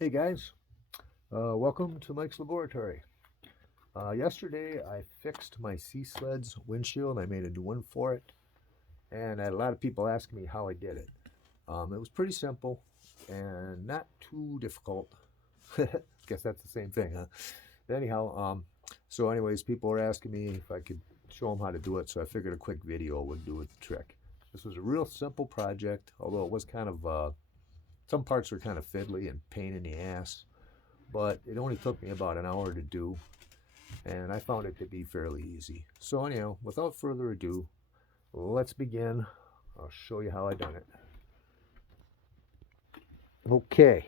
Hey guys, welcome to Mike's Laboratory. Yesterday I fixed my Sled's windshield. I made a new one for it, and I had a lot of people asking me how I did it. It was pretty simple and not too difficult. Guess that's the same thing, huh? Anyhow, anyways, people were asking me if I could show them how to do it, so I figured a quick video would do it the trick. This was a real simple project, although it was some parts were kind of fiddly and pain in the ass, but it only took me about an hour to do, and I found it to be fairly easy. So anyhow, without further ado, let's begin. I'll show you how I done it. Okay,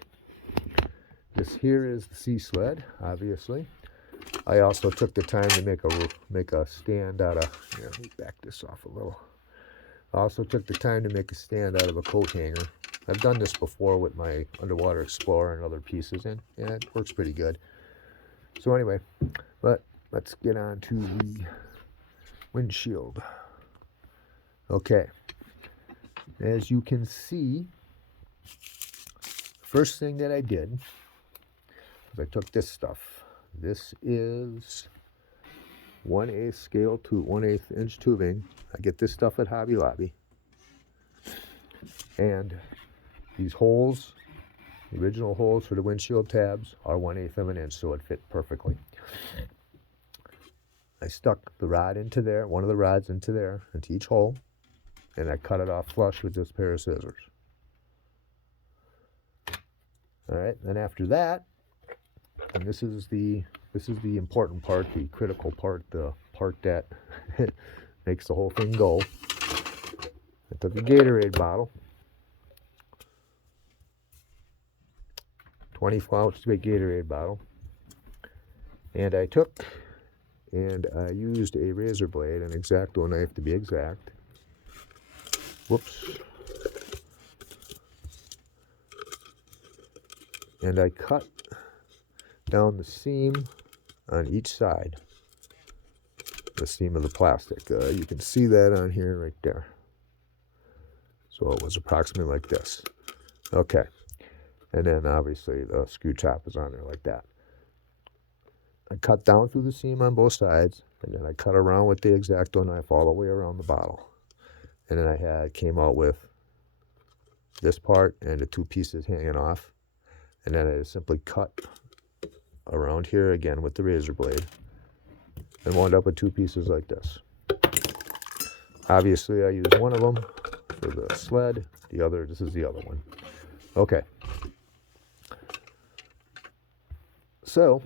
this here is the Sled, obviously. I also took the time to make a stand out of. Here, let me back this off a little. I also took the time to make a stand out of a coat hanger. I've done this before with my Underwater Explorer and other pieces, and yeah, it works pretty good. So anyway, let's get on to the windshield. Okay, as you can see, first thing that I did is I took this stuff. This is 1/8 scale to 1/8 inch tubing. I get this stuff at Hobby Lobby. And these holes, the original holes for the windshield tabs, are 1/8 of an inch, so it fit perfectly. I stuck the rod into there, one of the rods into there, into each hole, and I cut it off flush with this pair of scissors. All right, then after that, and this is the important part, the critical part, the part that makes the whole thing go. I took a Gatorade bottle, 24-ounce big Gatorade bottle, and I used a razor blade, an X-Acto knife to be exact. Whoops. And I cut down the seam on each side, the seam of the plastic. You can see that on here right there. So it was approximately like this. Okay. And then obviously the screw top is on there like that. I cut down through the seam on both sides, and then I cut around with the X-Acto knife all the way around the bottle. And then I came out with this part and the two pieces hanging off. And then I simply cut around here again with the razor blade and wound up with two pieces like this. Obviously I used one of them for the Sled, this is the other one. Okay. So,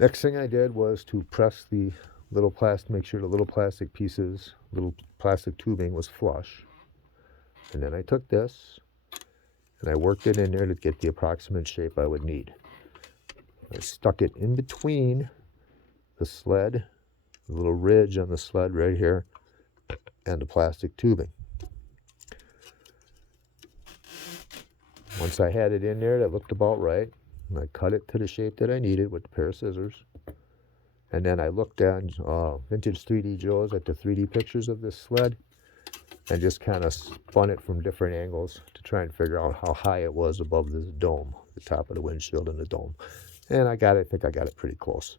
next thing I did was to press the little plastic, make sure the little plastic pieces, little plastic tubing was flush. And then I took this and I worked it in there to get the approximate shape I would need. I stuck it in between the Sled, the little ridge on the Sled right here, and the plastic tubing. Once I had it in there, that looked about right, and I cut it to the shape that I needed with a pair of scissors. And then I looked at Vintage 3D Joe's at the 3D pictures of this Sled, and just kind of spun it from different angles to try and figure out how high it was above this dome, the top of the windshield and the dome. And I think I got it pretty close.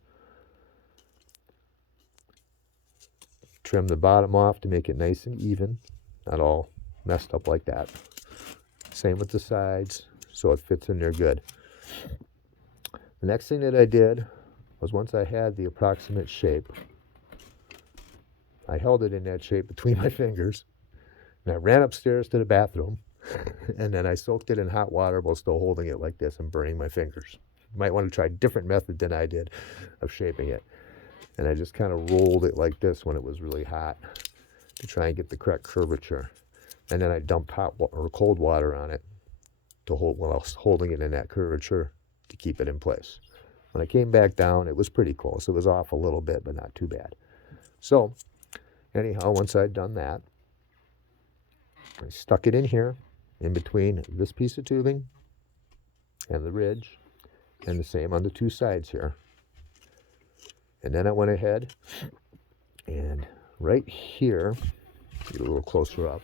Trim the bottom off to make it nice and even, not all messed up like that. Same with the sides, so it fits in there good. The next thing that I did was, once I had the approximate shape, I held it in that shape between my fingers, and I ran upstairs to the bathroom, and then I soaked it in hot water while still holding it like this and burning my fingers. You might want to try a different method than I did of shaping it. And I just kind of rolled it like this when it was really hot to try and get the correct curvature. And then I dumped hot or cold water on it to hold while I was holding it in that curvature to keep it in place. When I came back down, it was pretty close. It was off a little bit, but not too bad. So anyhow, once I'd done that, I stuck it in here, in between this piece of tubing and the ridge, and the same on the two sides here. And then I went ahead and right here, get a little closer up,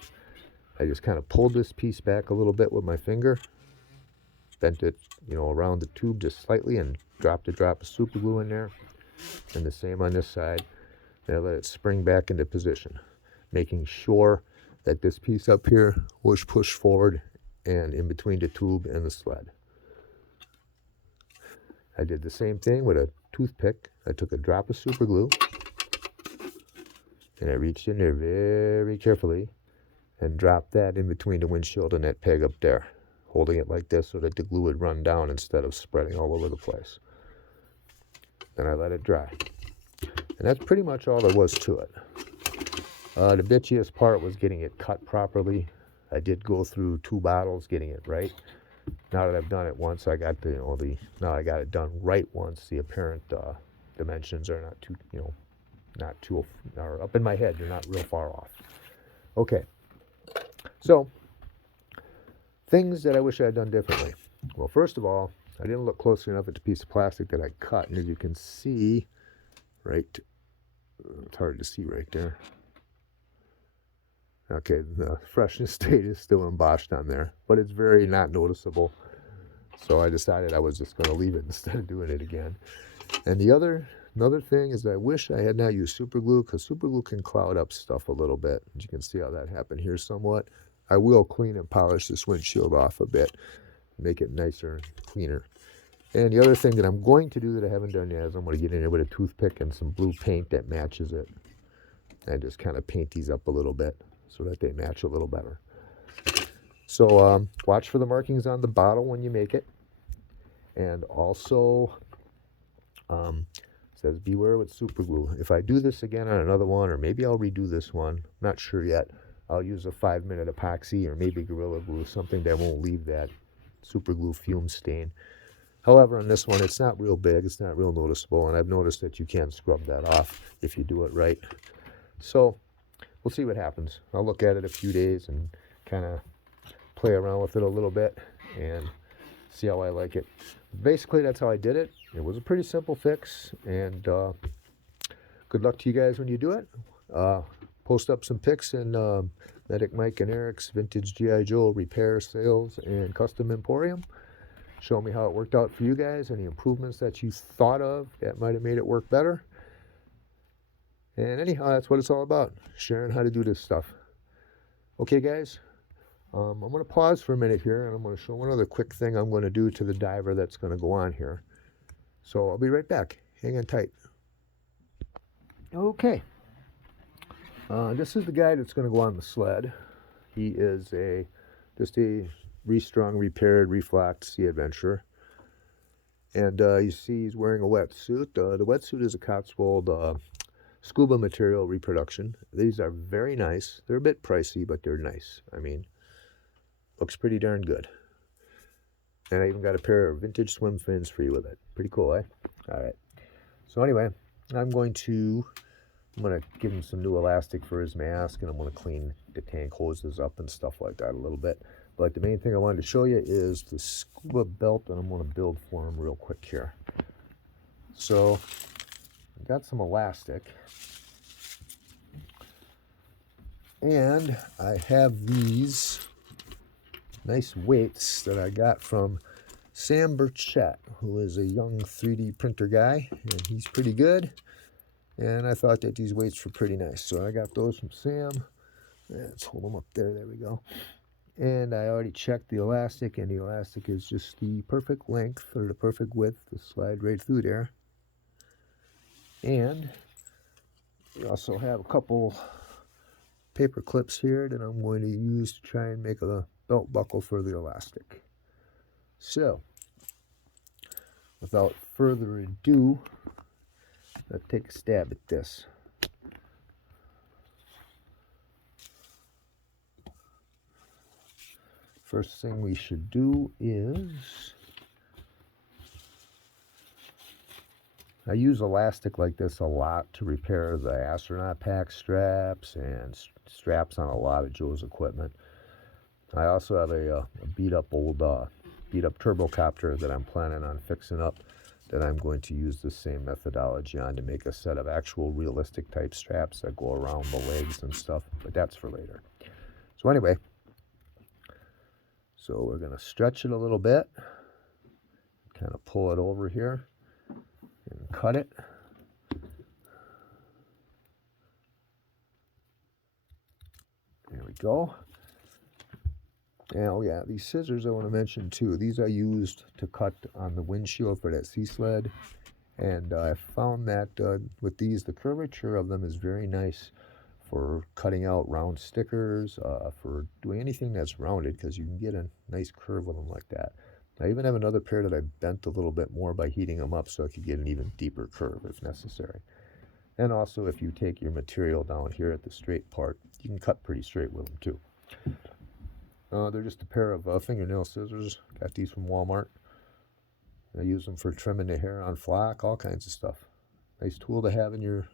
I just kind of pulled this piece back a little bit with my finger, bent it, around the tube just slightly, and dropped a drop of super glue in there. And the same on this side. And I let it spring back into position, making sure that this piece up here was pushed forward and in between the tube and the sled. I did the same thing with a toothpick. I took a drop of super glue and I reached in there very carefully and dropped that in between the windshield and that peg up there, holding it like this so that the glue would run down instead of spreading all over the place. Then I let it dry. And that's pretty much all there was to it. The bitchiest part was getting it cut properly. I did go through 2 bottles getting it right. Now that I've done it once, I got now I got it done right once. The apparent dimensions are not too, are up in my head. They're not real far off. Okay. So, things that I wish I had done differently. Well, first of all, I didn't look closely enough at the piece of plastic that I cut. And as you can see, it's hard to see right there. Okay, the freshness date is still embossed on there, but it's very not noticeable. So I decided I was just going to leave it instead of doing it again. And another thing is that I wish I had not used super glue, because super glue can cloud up stuff a little bit. As you can see how that happened here somewhat. I will clean and polish this windshield off a bit, make it nicer and cleaner. And the other thing that I'm going to do that I haven't done yet is I'm going to get in here with a toothpick and some blue paint that matches it. And just kind of paint these up a little bit so that they match a little better. So watch for the markings on the bottle when you make it. And also says beware with super glue. If I do this again on another one, or maybe I'll redo this one, I'm not sure yet, I'll use a 5-minute epoxy or maybe Gorilla Glue, something that won't leave that super glue fume stain. However, on this one, it's not real big, it's not real noticeable, and I've noticed that you can scrub that off if you do it right. So we'll see what happens. I'll look at it a few days and kind of play around with it a little bit and see how I like it. Basically, that's how I did it. It was a pretty simple fix, and good luck to you guys when you do it. Post up some pics in Medic Mike and Eric's Vintage G.I. Joe Repair, Sales, and Custom Emporium. Show me how it worked out for you guys, any improvements that you thought of that might have made it work better. And anyhow, that's what it's all about, sharing how to do this stuff. Okay, guys, I'm going to pause for a minute here, and I'm going to show one other quick thing I'm going to do to the diver that's going to go on here. So I'll be right back. Hang on tight. Okay. This is the guy that's going to go on the sled. He is just a restrung, repaired, reflocked Sea Adventurer. And you see he's wearing a wetsuit. The wetsuit is a Cotswold scuba material reproduction. These are very nice. They're a bit pricey, but they're nice. I mean, looks pretty darn good. And I even got a pair of vintage swim fins for you with it. Pretty cool, eh? All right. So anyway, I'm going to give him some new elastic for his mask, and I'm going to clean the tank hoses up and stuff like that a little bit. But the main thing I wanted to show you is the scuba belt that I'm going to build for him real quick here. So I got some elastic, and I have these nice weights that I got from Sam Burchett, who is a young 3D printer guy, and he's pretty good. And I thought that these weights were pretty nice, so I got those from Sam. Let's hold them up there. There we go. And I already checked the elastic, and the elastic is just the perfect length or the perfect width to slide right through there. And we also have a couple paper clips here that I'm going to use to try and make a belt buckle for the elastic. So, without further ado, let's take a stab at this. First thing we should do is, I use elastic like this a lot to repair the astronaut pack straps and straps on a lot of Joe's equipment. I also have a beat up turbocopter that I'm planning on fixing up, that I'm going to use the same methodology on to make a set of actual realistic type straps that go around the legs and stuff, but that's for later. So anyway, So we're going to stretch it a little bit, kind of pull it over here and cut it. There we go. And oh yeah, these scissors I want to mention too. These I used to cut on the windshield for that sea sled. And I found that with these, the curvature of them is very nice for cutting out round stickers, for doing anything that's rounded, because you can get a nice curve with them like that. I even have another pair that I bent a little bit more by heating them up so I could get an even deeper curve if necessary. And also, if you take your material down here at the straight part, you can cut pretty straight with them too. They're just a pair of fingernail scissors. Got these from Walmart. I use them for trimming the hair on flock, all kinds of stuff. Nice tool to have in your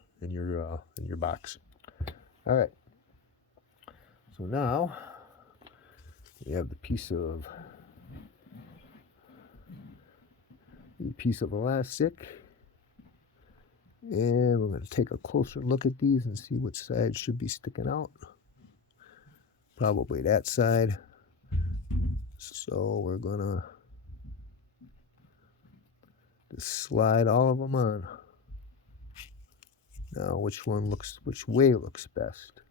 box. All right. So now we have the piece of elastic, and we're going to take a closer look at these and see which side should be sticking out. Probably that side. So we're going to slide all of them on. Now, which way looks best?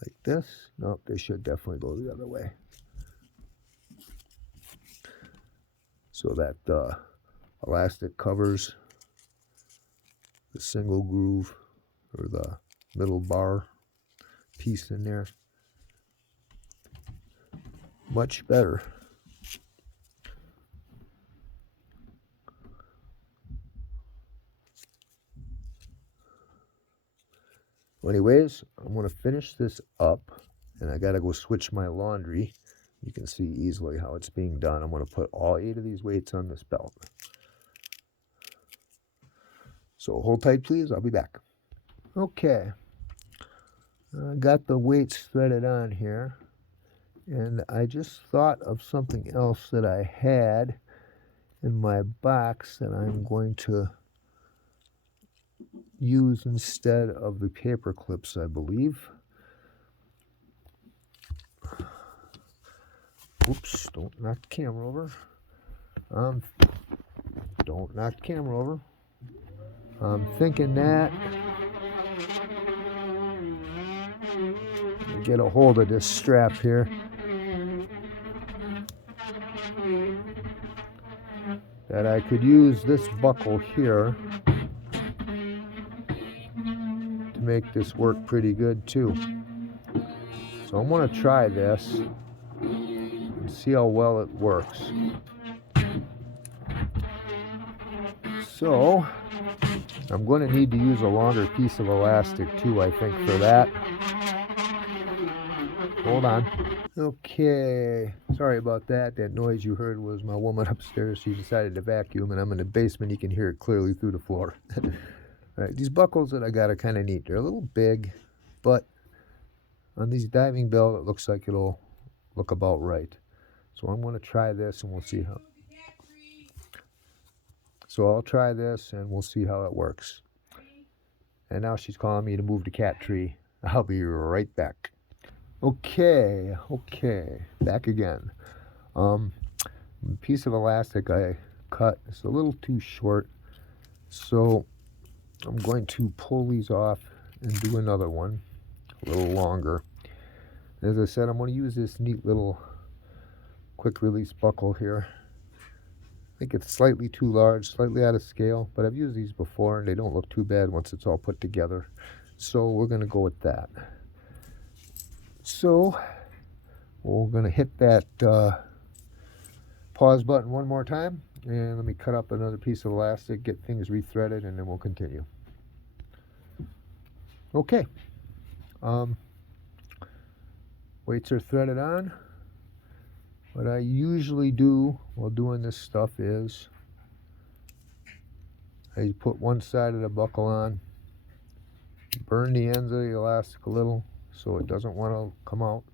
Like this? Nope, they should definitely go the other way. So that elastic covers the single groove or the middle bar piece in there. Much better. Anyways, I'm going to finish this up, and I got to go switch my laundry. You can see easily how it's being done. I'm going to put all 8 of these weights on this belt. So hold tight, please. I'll be back. Okay. I got the weights threaded on here, and I just thought of something else that I had in my box that I'm going to use instead of the paper clips, I believe. Oops, don't knock the camera over. Don't knock the camera over. I'm thinking that get a hold of this strap here. That I could use this buckle here to make this work pretty good too. So I'm going to try this and see how well it works. So I'm going to need to use a longer piece of elastic too, I think, for that. Hold on. Okay, sorry about that. That noise you heard was my woman upstairs. She decided to vacuum, and I'm in the basement. You can hear it clearly through the floor. All right, these buckles that I got are kind of neat. They're a little big, but on these diving bell, it looks like it'll look about right. So I'm going to try this, and we'll see how. So I'll try this, and we'll see how it works. And now she's calling me to move the cat tree. I'll be right back. Okay, back again. Piece of elastic I cut is a little too short, so I'm going to pull these off and do another one, a little longer. As I said, I'm going to use this neat little quick release buckle here. I think it's slightly too large, slightly out of scale, but I've used these before and they don't look too bad once it's all put together. So we're going to go with that. So we're going to hit that pause button one more time, and let me cut up another piece of elastic, get things rethreaded, and then we'll continue. Okay. Weights are threaded on. What I usually do while doing this stuff is I put one side of the buckle on, burn the ends of the elastic a little so it doesn't want to come out.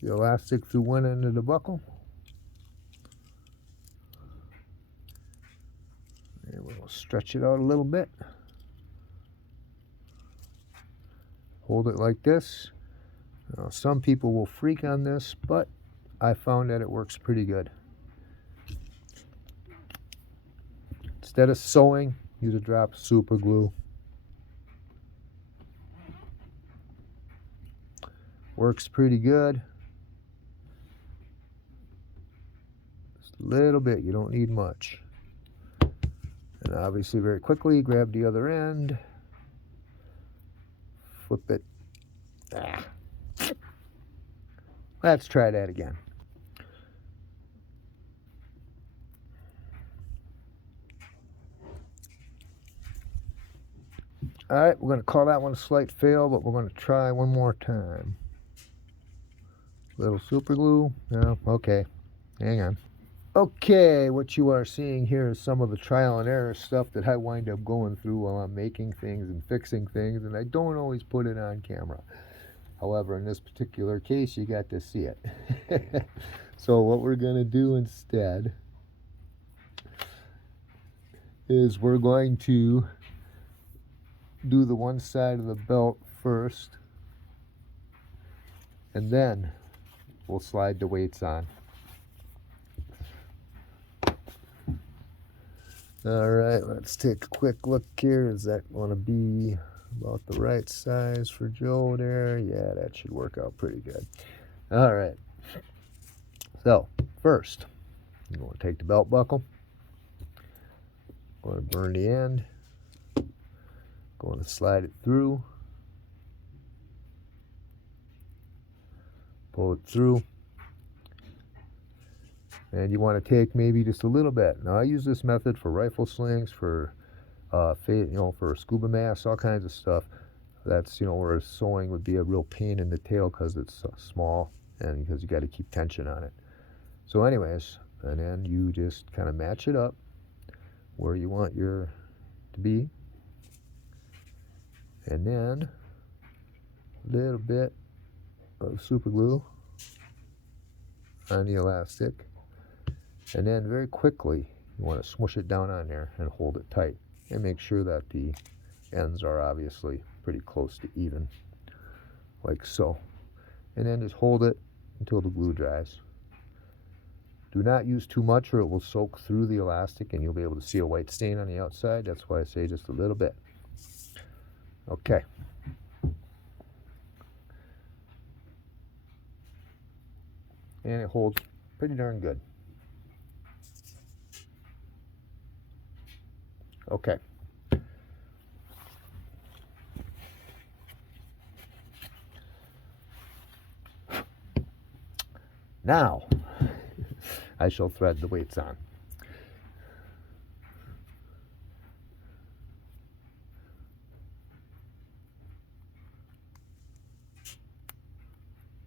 The elastic through one end of the buckle. And we'll stretch it out a little bit. hold it like this. Now, some people will freak on this, but I found that it works pretty good. Instead of sewing, use a drop of super glue. Works pretty good. Just a little bit, you don't need much. And obviously very quickly, grab the other end, flip it. Let's try that again. All right, we're going to call that one a slight fail, but we're going to try one more time. Little super glue. No, okay. Hang on. Okay, what you are seeing here is some of the trial and error stuff that I wind up going through while I'm making things and fixing things, and I don't always put it on camera. However, in this particular case, you got to see it. So what we're going to do instead is we're going to do the one side of the belt first, and then we'll slide the weights on. All right, let's take a quick look here. Is that going to be about the right size for Joe there? Yeah, that should work out pretty good. All right. So, first, I'm going to take the belt buckle. Going to burn the end. Going to slide it through. Pull it through. And you want to take maybe just a little bit. Now I use this method for rifle slings, for for scuba masks, all kinds of stuff. That's where sewing would be a real pain in the tail because it's so small and because you got to keep tension on it. So anyways, and then you just kind of match it up where you want your to be, and then a little bit of super glue on the elastic. And then very quickly, you want to smush it down on there and hold it tight. And make sure that the ends are obviously pretty close to even, like so. And then just hold it until the glue dries. Do not use too much or it will soak through the elastic and you'll be able to see a white stain on the outside. That's why I say just a little bit. Okay. And it holds pretty darn good. Okay. Now, I shall thread the weights on.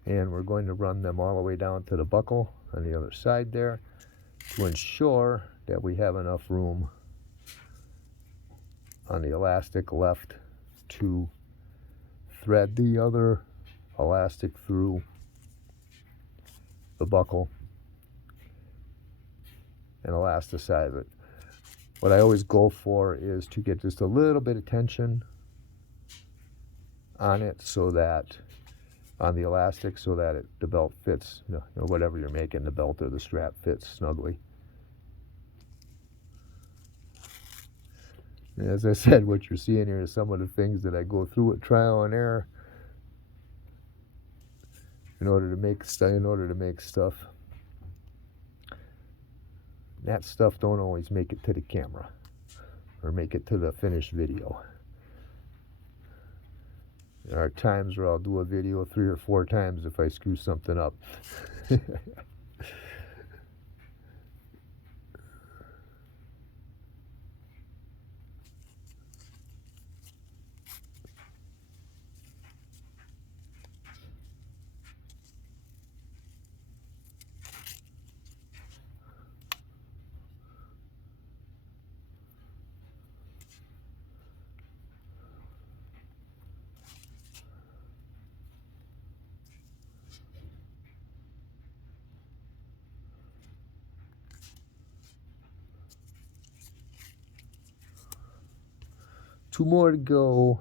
And we're going to run them all the way down to the buckle on the other side there to ensure that we have enough room on the elastic left to thread the other elastic through the buckle and elasticize it. What I always go for is to get just a little bit of tension on it so that on the elastic so that the belt fits, whatever you're making, the belt or the strap fits snugly. As I said, what you're seeing here is some of the things that I go through with trial and error in order to make stuff. That stuff don't always make it to the camera or make it to the finished video. There are times where I'll do a video 3 or 4 times if I screw something up. Two more to go.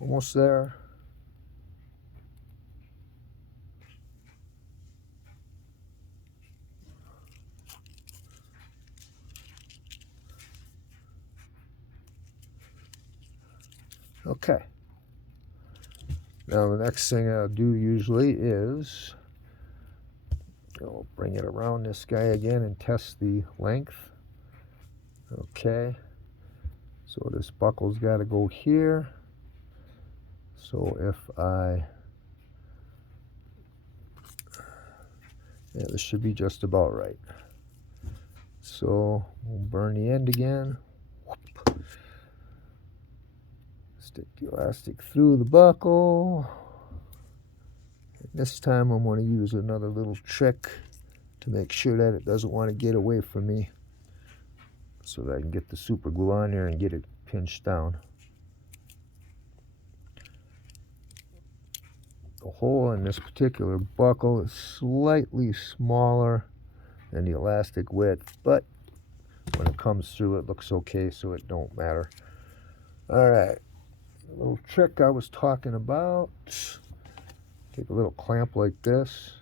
Almost there. Okay. Now the next thing I'll do usually is I'll bring it around this guy again and test the length. Okay. So this buckle's got to go here. So if yeah, this should be just about right. So we'll burn the end again. Stick the elastic through the buckle. And this time I'm going to use another little trick to make sure that it doesn't want to get away from me, so that I can get the super glue on there and get it pinched down. The hole in this particular buckle is slightly smaller than the elastic width, but when it comes through it looks okay, so it don't matter. Alright, a little trick I was talking about. Take a little clamp like this.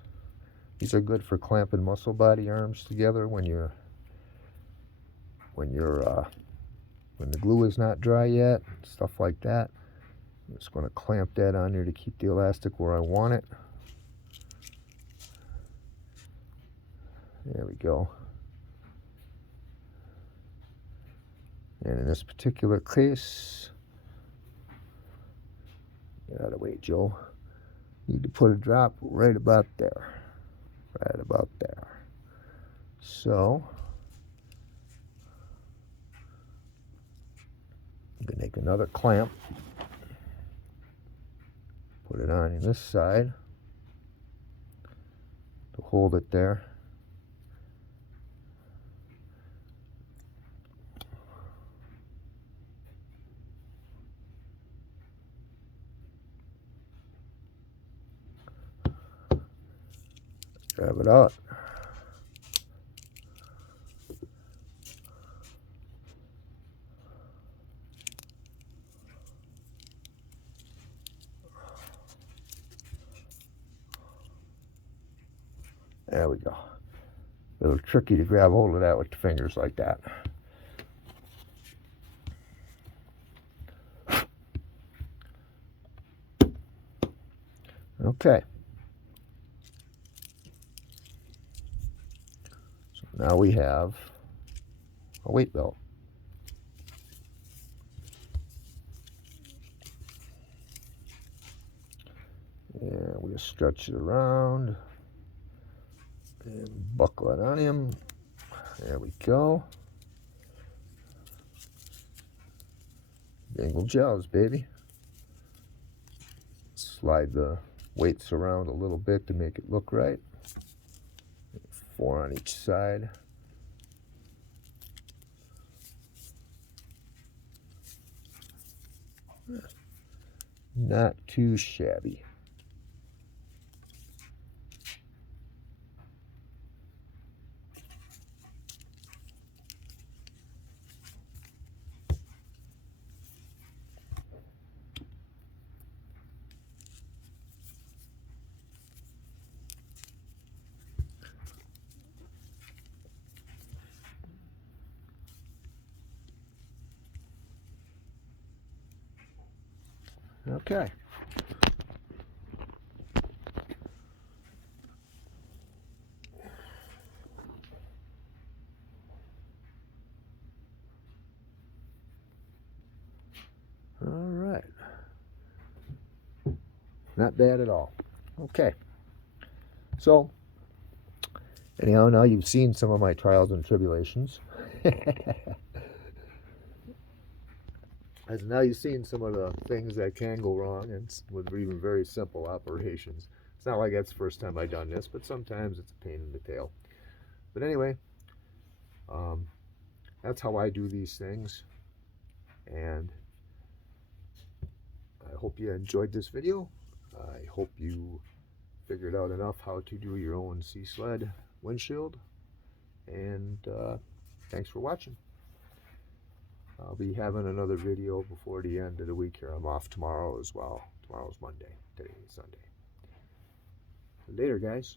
These are good for clamping muscle body arms together when the glue is not dry yet, stuff like that. I'm just going to clamp that on there to keep the elastic where I want it. There we go. And in this particular case, get out of the way, Joe. Need to put a drop right about there. Right about there. So, I'm going to make another clamp. Put it on this side to hold it there. Grab it out. There we go. A little tricky to grab hold of that with the fingers like that. Okay. So now we have a weight belt. And we just stretch it around and buckle it on him. There we go. Bingle gels, baby. Slide the weights around a little bit to make it look right. 4 on each side. Not too shabby. Okay. All right. Not bad at all. Okay. So, anyhow, now you've seen some of my trials and tribulations. As now you've seen some of the things that can go wrong, and with even very simple operations. It's not like that's the first time I've done this, but sometimes it's a pain in the tail. But anyway, that's how I do these things, and I hope you enjoyed this video. I hope you figured out enough how to do your own Sled windshield, and thanks for watching. I'll be having another video before the end of the week here. I'm off tomorrow as well. Tomorrow's Monday. Today is Sunday. Later, guys.